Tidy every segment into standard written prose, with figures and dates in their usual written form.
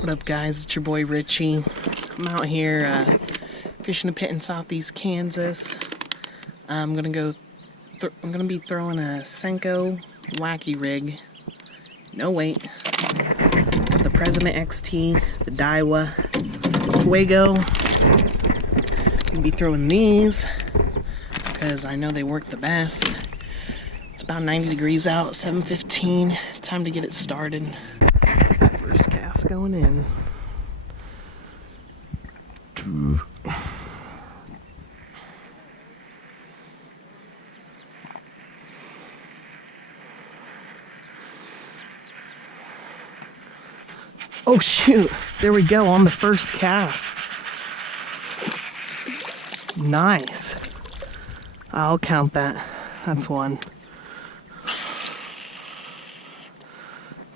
What up, guys? It's your boy Richie. I'm out here fishing a pit in southeast Kansas. I'm gonna be throwing a SENKO wacky rig. No wait, got the President XT, the Daiwa, Fuego. Gonna be throwing these because I know they work the best. It's about 90 degrees out, 7:15. Time to get it started. First cast going in. Oh shoot, there we go on the first cast. Nice. I'll count that. That's one.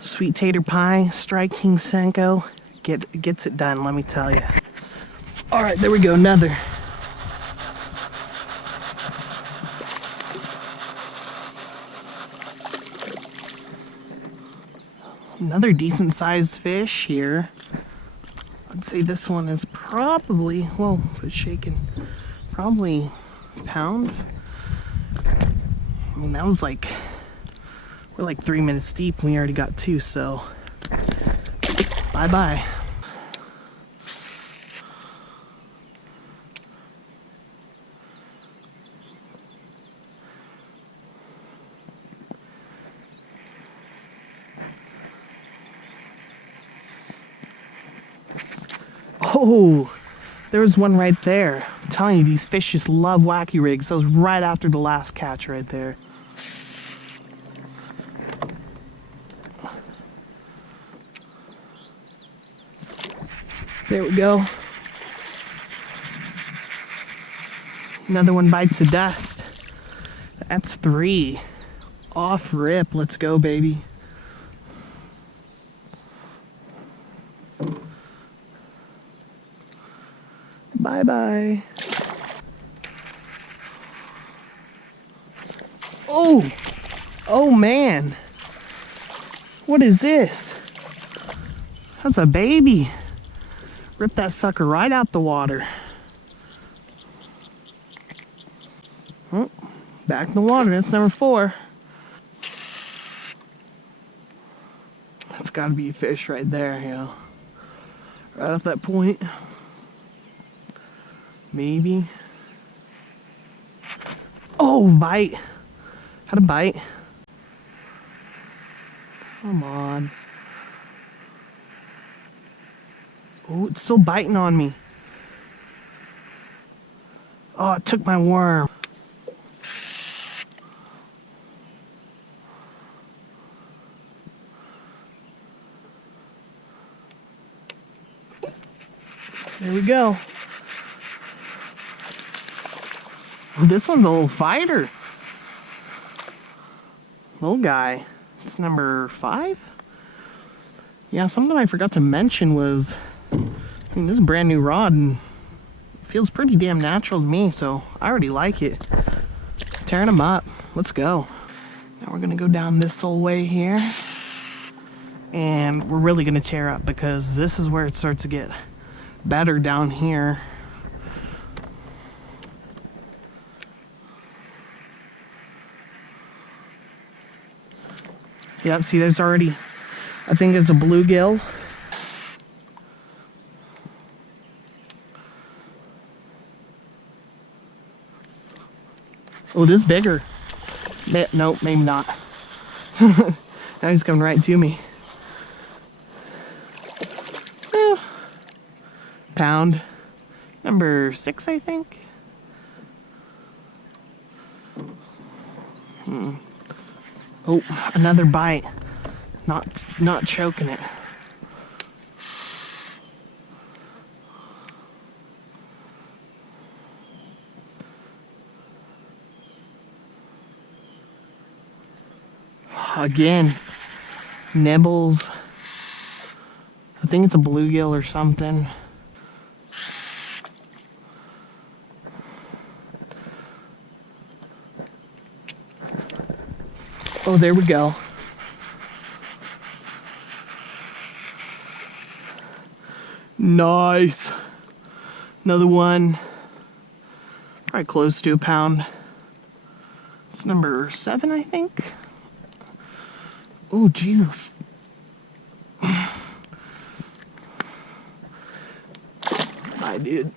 Sweet tater pie, Strike King SENKO. Gets it done, let me tell you. Alright, there we go, another. Another decent sized fish here. I'd say this one is probably, whoa, it's shaking. Probably a pound. I mean, that was like, we're like 3 minutes deep and we already got two, so bye-bye. Oh, there was one right there. I'm telling you, these fish just love wacky rigs. That was right after the last catch right there. There we go. Another one bites the dust. That's three. Off rip. Let's go, baby. Bye-bye. Oh! Oh, man. What is this? That's a baby. Rip that sucker right out the water. Oh, back in the water. That's number 4. That's got to be a fish right there, you know. Right off that point. Maybe. Oh, bite. Had a bite. Come on. Oh, it's still biting on me. Oh, it took my worm. There we go. Oh, this one's a little fighter. Little guy. It's number 5. Yeah, something I forgot to mention was, I mean, this is a brand new rod and it feels pretty damn natural to me, so I already like it. Tearing them up. Let's go. Now we're gonna go down this whole way here. And we're really gonna tear up because this is where it starts to get better down here. Yeah, see, there's already, I think it's a bluegill. Oh, this is bigger. Nope, maybe not. Now he's coming right to me. Pound. Number 6, I think. Oh, another bite. Not choking it. Again, nibbles. I think it's a bluegill or something. Oh, there we go. Nice. Another one. Probably close to a pound. It's number 7, I think. Oh, Jesus. Hi, dude.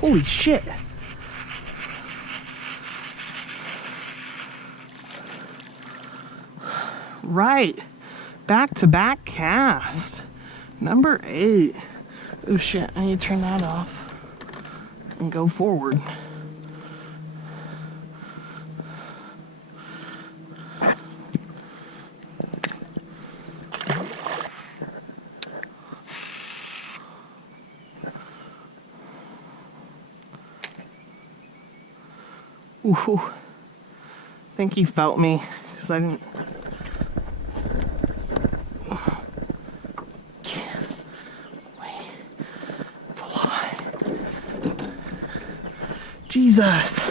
Holy shit. Right. Back-to-back cast. Number 8. Oh shit, I need to turn that off and go forward. Ooh, I think he felt me because I didn't. Jesus,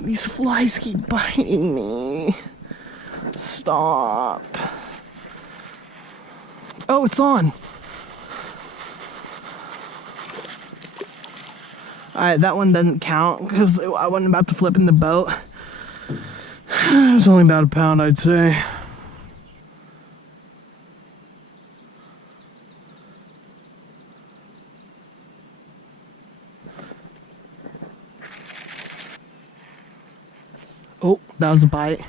these flies keep biting me. Stop. Oh, it's on. Alright, that one doesn't count because I wasn't about to flip in the boat. It was only about a pound, I'd say. Oh, that was a bite.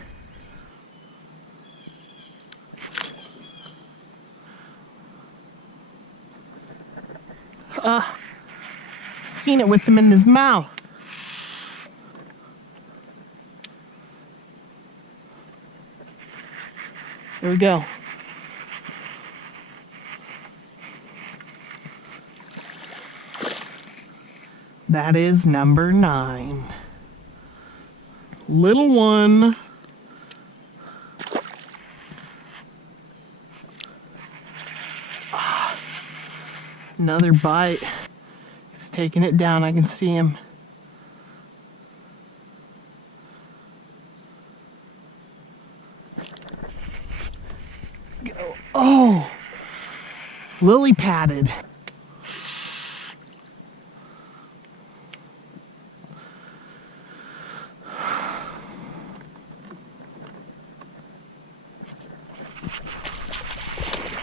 Seen it with him in his mouth. There we go. That is number 9. Little one. Another bite. He's taking it down. I can see him. Go. Oh! Lily padded.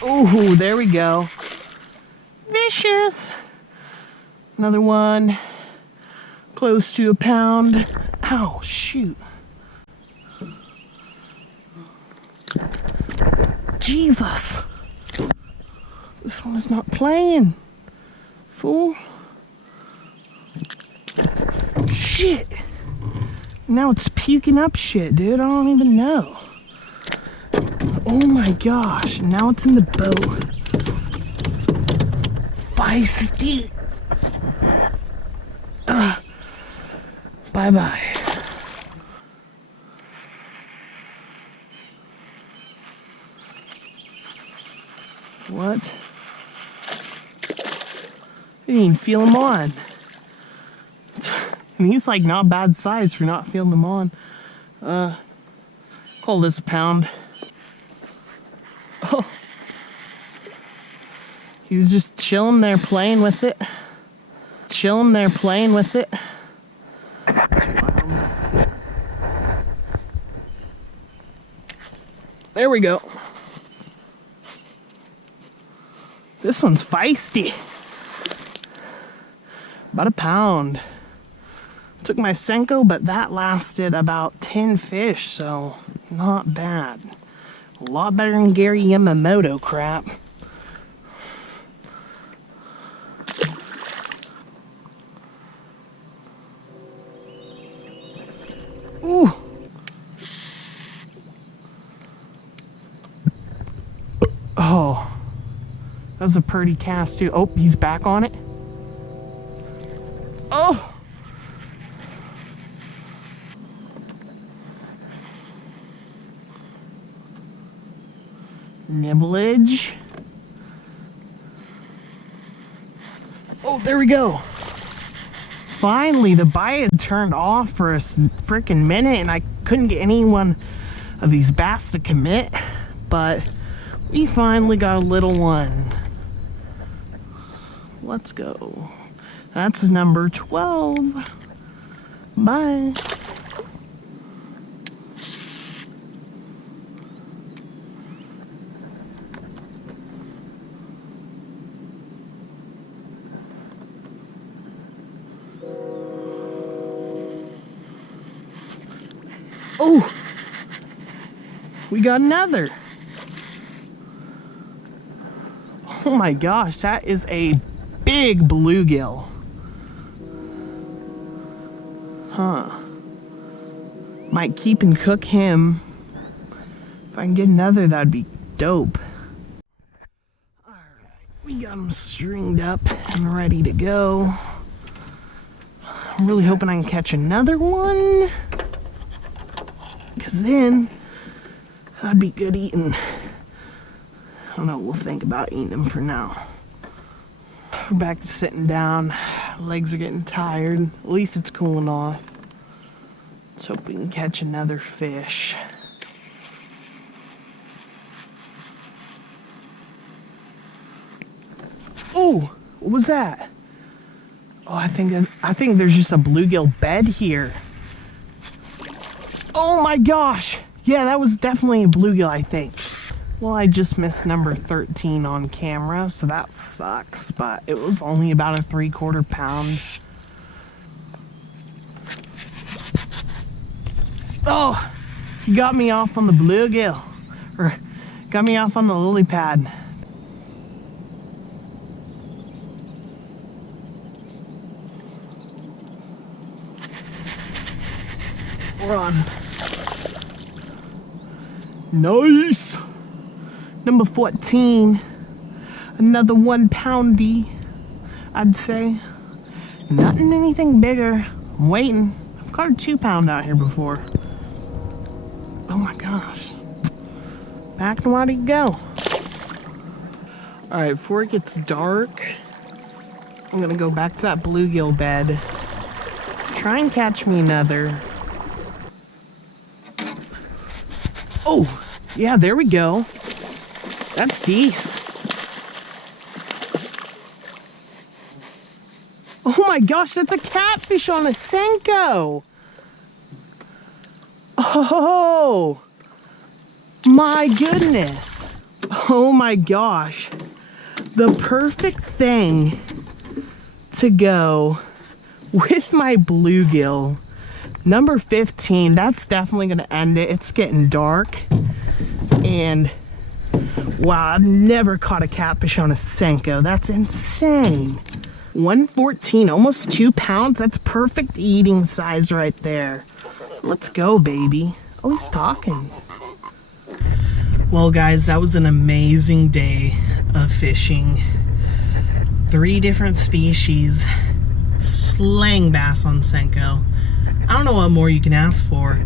Ooh, there we go. Vicious. Another one. Close to a pound. Ow, shoot. Jesus. This one is not playing. Fool. Shit. Now it's puking up shit, dude. I don't even know. Oh my gosh, now it's in the boat. Feisty. Bye-bye. What? I didn't even feel him on. And he's like not bad size for not feeling him on. Call this a pound. Oh. He was just chilling there playing with it. Chilling there playing with it. There we go. This one's feisty. About a pound. Took my SENKO, but that lasted about 10 fish, so not bad. A lot better than Gary Yamamoto crap. Ooh! Oh, that was a pretty cast too. Oh, he's back on it. Oh! Nibblage. Oh, there we go. Finally, the bite had turned off for a freaking minute and I couldn't get any one of these bass to commit. but we finally got a little one. Let's go. That's number 12. Bye. Oh, we got another. Oh my gosh, that is a big bluegill. Huh. Might keep and cook him. If I can get another, that'd be dope. Alright, we got him stringed up and ready to go. I'm really hoping I can catch another one, because then that'd be good eating. I don't know, we'll think about eating them for now. We're back to sitting down. Legs are getting tired. At least it's cooling off. Let's hope we can catch another fish. Oh, what was that? Oh, I think there's just a bluegill bed here. Oh my gosh! Yeah, that was definitely a bluegill, I think. Well, I just missed number 13 on camera, so that sucks, but it was only about a 3/4 pound. Oh, he got me off on the bluegill, or got me off on the lily pad. Run. Nice. Number 14. Another 1 poundy, I'd say. Nothing anything bigger. I'm waiting. I've caught a 2 pound out here before. Oh my gosh. Back to where he go. Alright, before it gets dark, I'm gonna go back to that bluegill bed. Try and catch me another. Oh, yeah, there we go. That's decent. Oh my gosh, that's a catfish on a SENKO. Oh my goodness. Oh my gosh. The perfect thing to go with my bluegill. Number 15, that's definitely gonna end it. It's getting dark. And wow, I've never caught a catfish on a SENKO. That's insane. 114, almost 2 pounds. That's perfect eating size right there. Let's go, baby. Oh, he's talking. Well, guys, that was an amazing day of fishing. 3 different species, slaying bass on SENKO. I don't know what more you can ask for.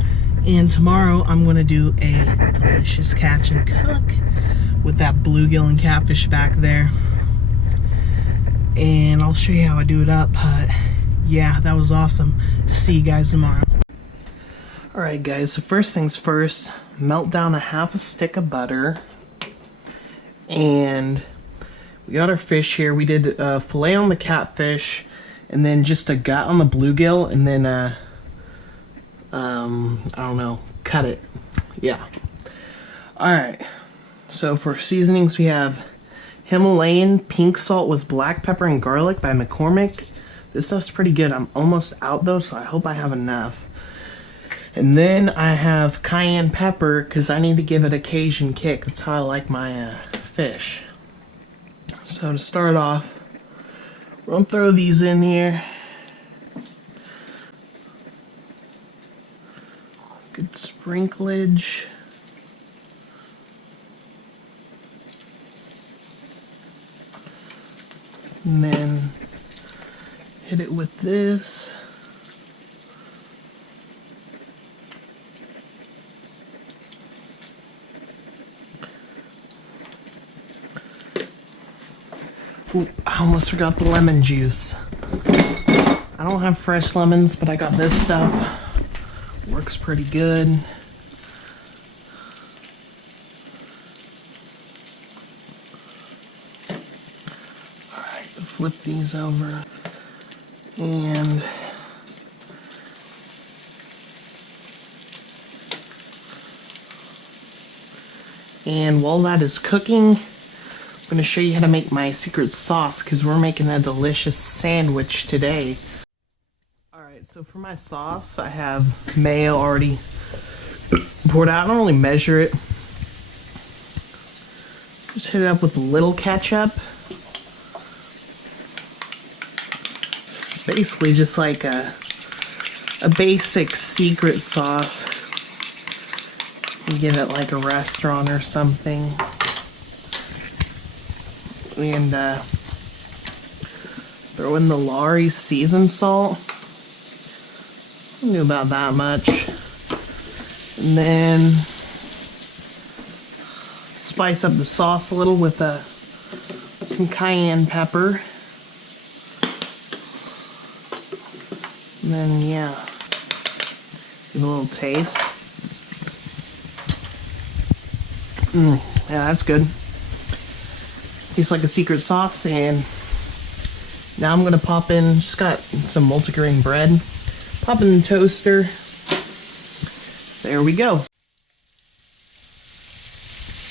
And tomorrow I'm going to do a delicious catch and cook with that bluegill and catfish back there. And I'll show you how I do it up. But yeah, that was awesome. See you guys tomorrow. Alright guys, so first things first, melt down a half a stick of butter. And we got our fish here. We did a fillet on the catfish, and then just a gut on the bluegill, and then I don't know, cut it. Yeah. Alright, so for seasonings we have Himalayan pink salt with black pepper and garlic by McCormick. This stuff's pretty good. I'm almost out though, so I hope I have enough. And then I have cayenne pepper because I need to give it a Cajun kick. That's how I like my fish. So to start off, we're gonna throw these in here. Good sprinklage. And then hit it with this. Ooh, I almost forgot the lemon juice. I don't have fresh lemons, but I got this stuff. Works pretty good. flip these over. And while that is cooking, I'm going to show you how to make my secret sauce because we're making a delicious sandwich today. Alright, so for my sauce, I have mayo already poured out. I don't really measure it. Just hit it up with a little ketchup. It's basically just like a basic secret sauce. You get it like a restaurant or something. And throw in the Lowry seasoned salt. I knew about that much. And then spice up the sauce a little with some cayenne pepper. And then, yeah, give a little taste. Yeah, that's good. Tastes like a secret sauce. And now I'm gonna pop in, just got some multigrain bread. Pop in the toaster. There we go.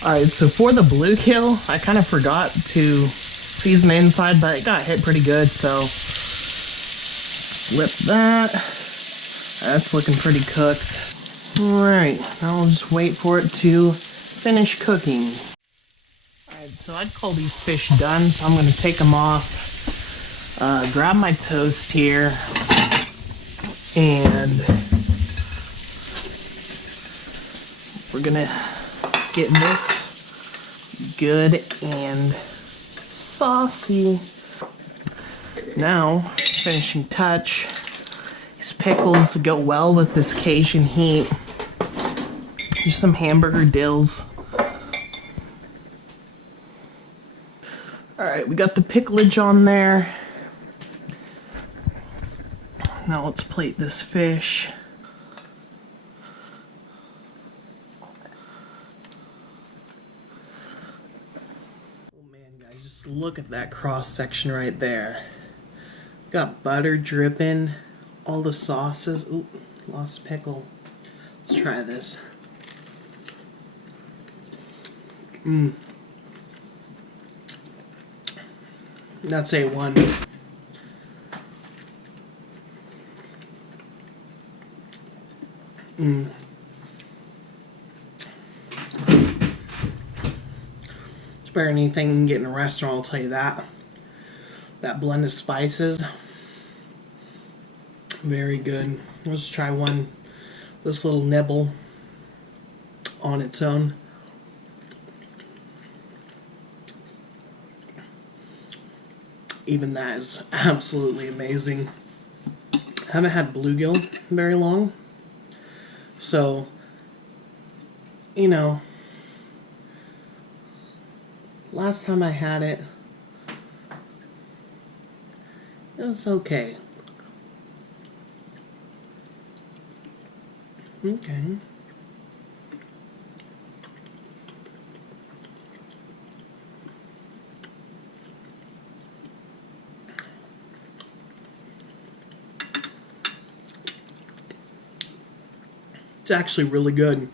Alright, so for the bluegill, I kind of forgot to season the inside, but it got hit pretty good, so flip that. That's looking pretty cooked. Alright, now I'll just wait for it to finish cooking. Alright, so I'd call these fish done, so I'm going to take them off. Grab my toast here. And we're gonna get this good and saucy. Now, finishing touch. These pickles go well with this Cajun heat. Here's some hamburger dills. Alright, we got the picklage on there. Now let's plate this fish. Oh man, guys, just look at that cross section right there. Got butter dripping, all the sauces. Ooh, lost pickle. Let's try this. That's A1. It's better than anything you can get in a restaurant, I'll tell you that. That blend of spices, very good. Let's try this little nibble on its own. Even that is absolutely amazing. I haven't had bluegill very long. So, you know, last time I had it, it was okay. Okay. It's actually really good.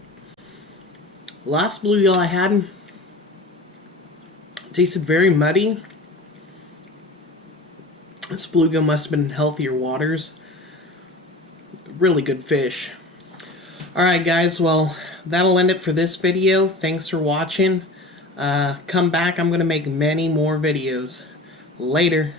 Last bluegill I had tasted very muddy. This bluegill must have been in healthier waters. Really good fish. Alright guys, well, that'll end it for this video. Thanks for watching. Come back, I'm going to make many more videos. Later.